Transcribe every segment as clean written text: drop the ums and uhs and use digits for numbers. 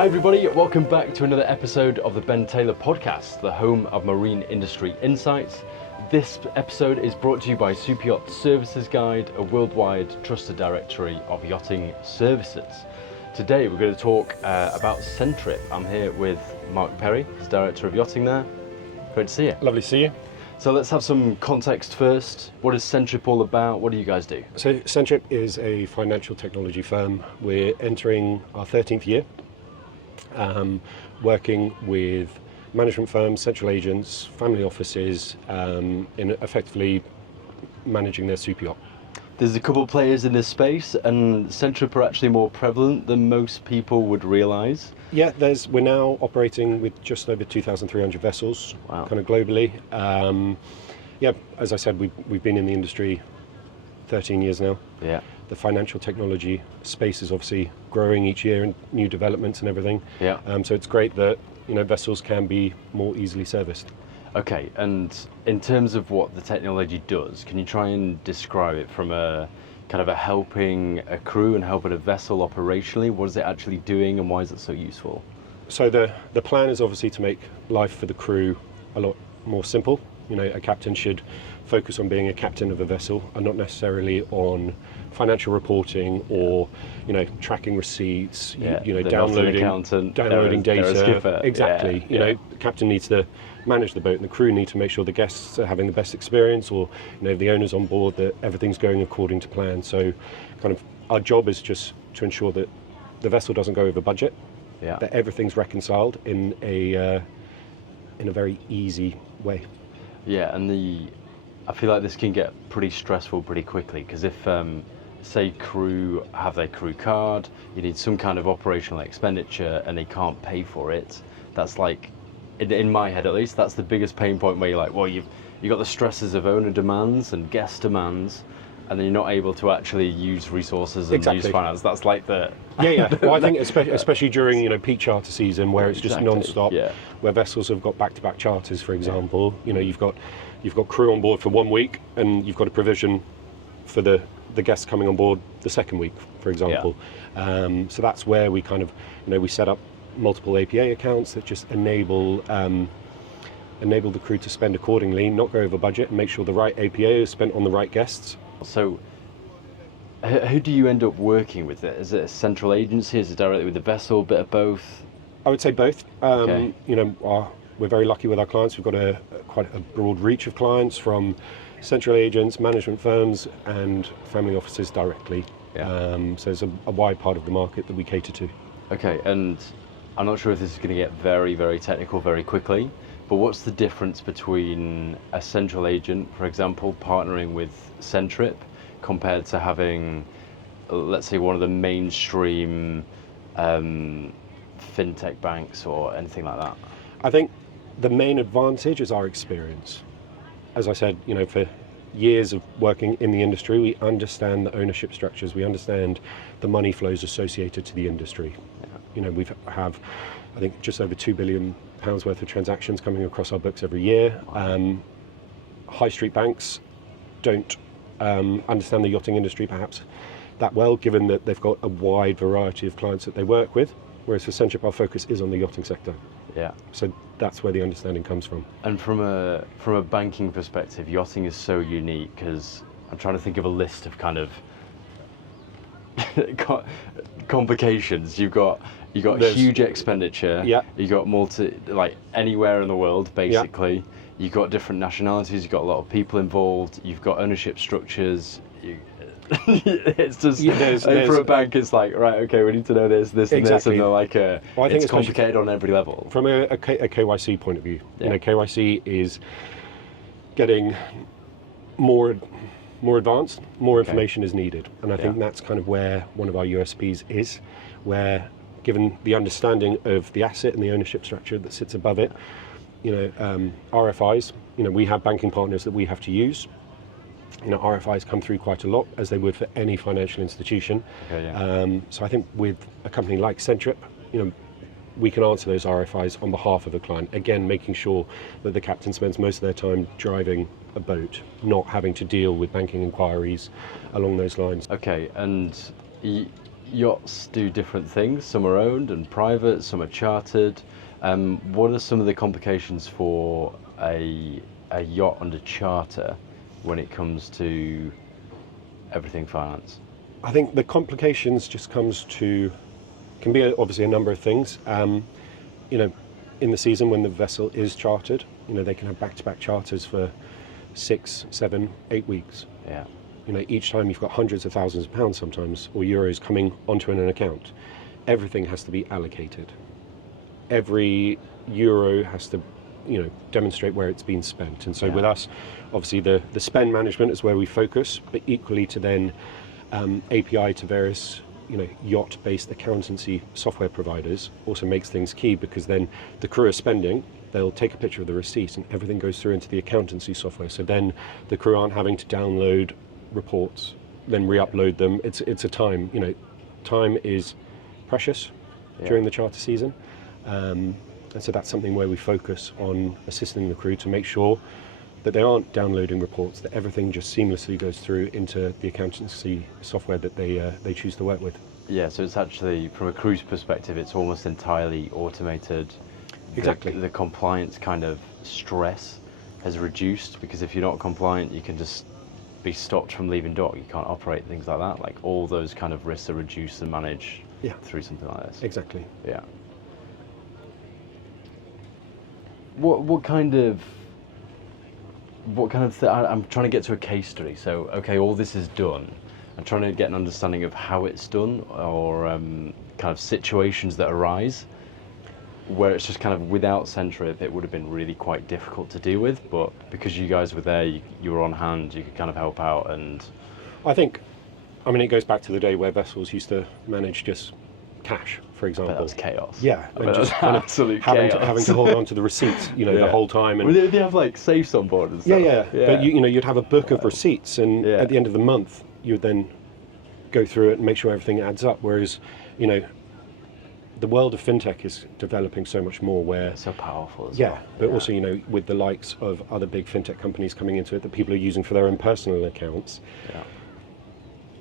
Hi everybody, welcome back to another episode of the Ben Taylor podcast, the home of marine industry insights. This episode is brought to you by Superyacht Services Guide, a worldwide trusted directory of yachting services. Today we're going to talk about Centtrip. I'm here with Mark Perry, who's Director of Yachting there. Great to see you. Lovely to see you. So let's have some context first. What is Centtrip all about? What do you guys do? So Centtrip is a financial technology firm. We're entering our 13th year, working with management firms, central agents, family offices, in effectively managing their super yacht. There's a couple of players in this space, and Centtrip are actually more prevalent than most people would realise. Yeah, we're now operating with just over 2,300 vessels, Wow. kind of globally. Yeah, as I said, we've been in the industry 13 years now. Yeah. The financial technology space is obviously growing each year, and new developments and everything. Yeah. So it's great that vessels can be more easily serviced. Okay, and in terms of what the technology does, can you try and describe it from a kind of a helping a crew and helping a vessel operationally? What is it actually doing and why is it so useful? So the plan is obviously to make life for the crew a lot more simple. A captain should focus on being a captain of a vessel and not necessarily on financial reporting or tracking receipts, downloading data. Exactly. The captain needs to manage the boat and the crew need to make sure the guests are having the best experience, or the owners on board, that everything's going according to plan. So kind of our job is just to ensure that the vessel doesn't go over budget, that everything's reconciled in a very easy way. Yeah, and I feel like this can get pretty stressful pretty quickly, because if say crew have their crew card, you need some kind of operational expenditure and they can't pay for it. That's like, in my head at least, that's the biggest pain point, where you're like, well, you've got the stresses of owner demands and guest demands, and then you're not able to actually use resources and use finance. That's like the... Yeah. Well, I think especially during peak charter season, where it's just non-stop, where vessels have got back-to-back charters, for example. You've got crew on board for 1 week, and you've got a provision for the guests coming on board the second week, for example. So that's where we kind of we set up multiple APA accounts that just enable the crew to spend accordingly, not go over budget, and make sure the right APA is spent on the right guests. So who do you end up working with? Is it a central agency? Is it directly with the vessel? Bit of both? I would say both. We're very lucky with our clients. We've got quite a broad reach of clients, from central agents, management firms, and family offices directly. So there's a wide part of the market that we cater to. Okay, and I'm not sure if this is going to get very, very technical very quickly, but what's the difference between a central agent, for example, partnering with Centtrip, compared to having, let's say, one of the mainstream Fintech banks or anything like that? I think the main advantage is our experience. As I said, for years of working in the industry, we understand the ownership structures, we understand the money flows associated to the industry. We have, I think, just over £2 billion worth of transactions coming across our books every year. High street banks don't understand the yachting industry perhaps that well, given that they've got a wide variety of clients that they work with, whereas for Centtrip our focus is on the yachting sector. Yeah. So that's where the understanding comes from. And from a banking perspective, yachting is so unique, because I'm trying to think of a list of kind of complications. You've got huge expenditure. Yeah. You got anywhere in the world basically. Yeah. You've got different nationalities. You've got a lot of people involved. You've got ownership structures. It's just for a bank, it's like, right, okay, we need to know this, and this, and they're like, it's complicated on every level. From a KYC point of view, KYC is getting more advanced, more information is needed, and I think that's kind of where one of our USPs is, where given the understanding of the asset and the ownership structure that sits above it, RFIs, we have banking partners that we have to use. RFIs come through quite a lot, as they would for any financial institution. So I think with a company like Centtrip, we can answer those RFIs on behalf of a client. Again, making sure that the captain spends most of their time driving a boat, not having to deal with banking inquiries along those lines. Okay, and yachts do different things. Some are owned and private, some are chartered. What are some of the complications for a yacht under charter when it comes to everything finance? I think the complications just can be obviously a number of things. You know, in the season when the vessel is chartered, you know, they can have back-to-back charters for 6, 7, 8 weeks. Yeah. You know, each time you've got hundreds of thousands of pounds sometimes, or euros coming onto an account. Everything has to be allocated. Every euro has to, you know, demonstrate where it's been spent. And so with us, obviously the spend management is where we focus, but equally to then API to various, you know, yacht-based accountancy software providers also makes things key, because then the crew are spending, they'll take a picture of the receipt and everything goes through into the accountancy software. So then the crew aren't having to download reports, then re-upload them. It's a time, you know, time is precious during the charter season. And so that's something where we focus on assisting the crew to make sure that they aren't downloading reports, that everything just seamlessly goes through into the accountancy software that they choose to work with. Yeah, so it's actually, from a crew's perspective, it's almost entirely automated. Exactly. The compliance kind of stress has reduced, because if you're not compliant, you can just be stopped from leaving dock. You can't operate, things like that. Like, all those kind of risks are reduced and managed through something like this. Exactly. Yeah. What kind of I'm trying to get to a case study. So, okay, all this is done. I'm trying to get an understanding of how it's done, or kind of situations that arise where it's just kind of, without Centtrip, it would have been really quite difficult to deal with, but because you guys were there, you were on hand, you could kind of help out. And I think, I mean, it goes back to the day where vessels used to manage just cash, for example. that was chaos. Yeah, and just kind of absolute having chaos. to hold on to the receipts, you know, the whole time. And they have like safes on board and stuff. yeah. But you know, you'd have a book of receipts, and at the end of the month, you would then go through it and make sure everything adds up. Whereas, you know, the world of fintech is developing so much more, where It's so powerful as well. but also, you know, with the likes of other big fintech companies coming into it that people are using for their own personal accounts,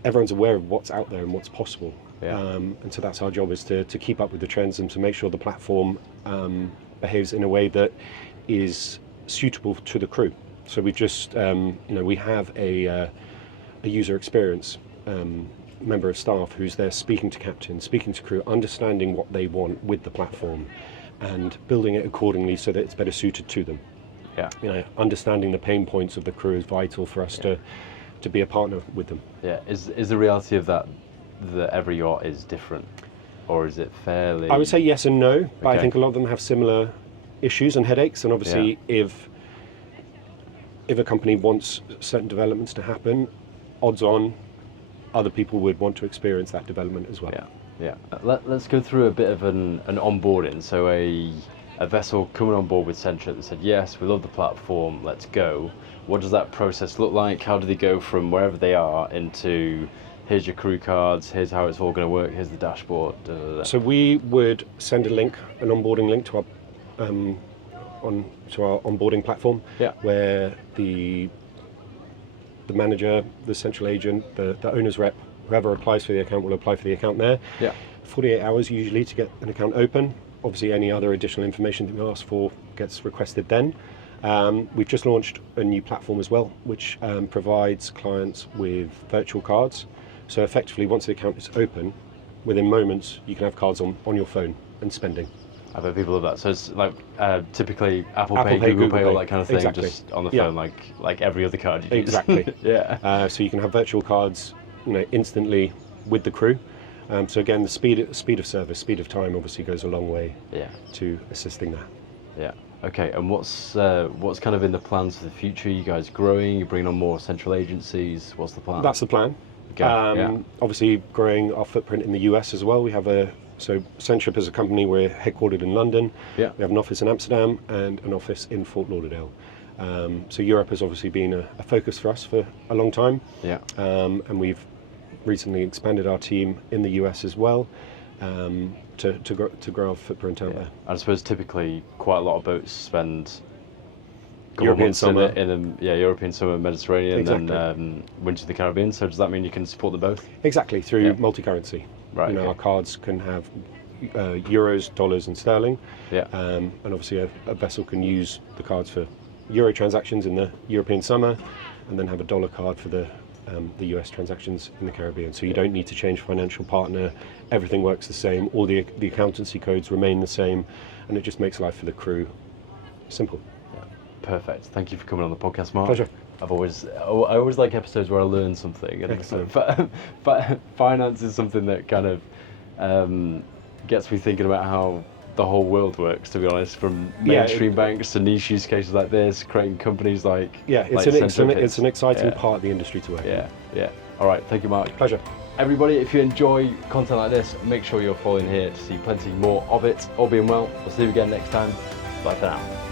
everyone's aware of what's out there and what's possible. And so that's our job, is to keep up with the trends and to make sure the platform behaves in a way that is suitable to the crew. So we've just, you know, we have a user experience member of staff who's there speaking to captains, speaking to crew, understanding what they want with the platform and building it accordingly so that it's better suited to them. You know, understanding the pain points of the crew is vital for us to be a partner with them. Is the reality of that every yacht is different, or is it fairly? I would say yes and no, but I think a lot of them have similar issues and headaches, and obviously if a company wants certain developments to happen, odds on other people would want to experience that development as well. Let's go through a bit of an onboarding. So a vessel coming on board with Centtrip that said, yes, we love the platform, let's go. What does that process look like? How do they go from wherever they are into, here's your crew cards, here's how it's all going to work, here's the dashboard? So we would send a link, an onboarding link to our onboarding platform, where the manager, the central agent, the owner's rep, whoever applies for the account will apply for the account there. 48 hours usually to get an account open. Obviously any other additional information that you ask for gets requested then. We've just launched a new platform as well, which provides clients with virtual cards. So effectively, once the account is open, within moments you can have cards on your phone and spending. I bet people love that. So it's like typically Apple Pay, Google Pay, all that kind of thing, just on the phone, like every other card you use. Exactly. So you can have virtual cards, you know, instantly with the crew. So again, the speed of service, speed of time, obviously goes a long way to assisting that. Okay. And what's kind of in the plans for the future? You guys growing? You bringing on more central agencies? What's the plan? That's the plan. Obviously, growing our footprint in the US as well. We have So Centtrip as a company, we're headquartered in London. We have an office in Amsterdam and an office in Fort Lauderdale. So Europe has obviously been a focus for us for a long time. And we've recently expanded our team in the US as well, to grow our footprint out there. I suppose typically quite a lot of boats spend European summer European summer, Mediterranean, and winter in the Caribbean. So does that mean you can support them both? Exactly, through multi-currency. Right, You know, okay. our cards can have euros, dollars, and sterling. Yeah. And obviously, a vessel can use the cards for euro transactions in the European summer, and then have a dollar card for the US transactions in the Caribbean. So you don't need to change financial partner. Everything works the same. All the accountancy codes remain the same, and it just makes life for the crew simple. Perfect. Thank you for coming on the podcast, Mark. Pleasure. I always like episodes where I learn something. And Excellent. Finance is something that kind of gets me thinking about how the whole world works, to be honest, from mainstream banks to niche use cases like this, creating companies like Centtrip. It's an exciting part of the industry to work in. Yeah. All right. Thank you, Mark. Pleasure. Everybody, if you enjoy content like this, make sure you're following here to see plenty more of it. All being well, we'll see you again next time. Bye for now.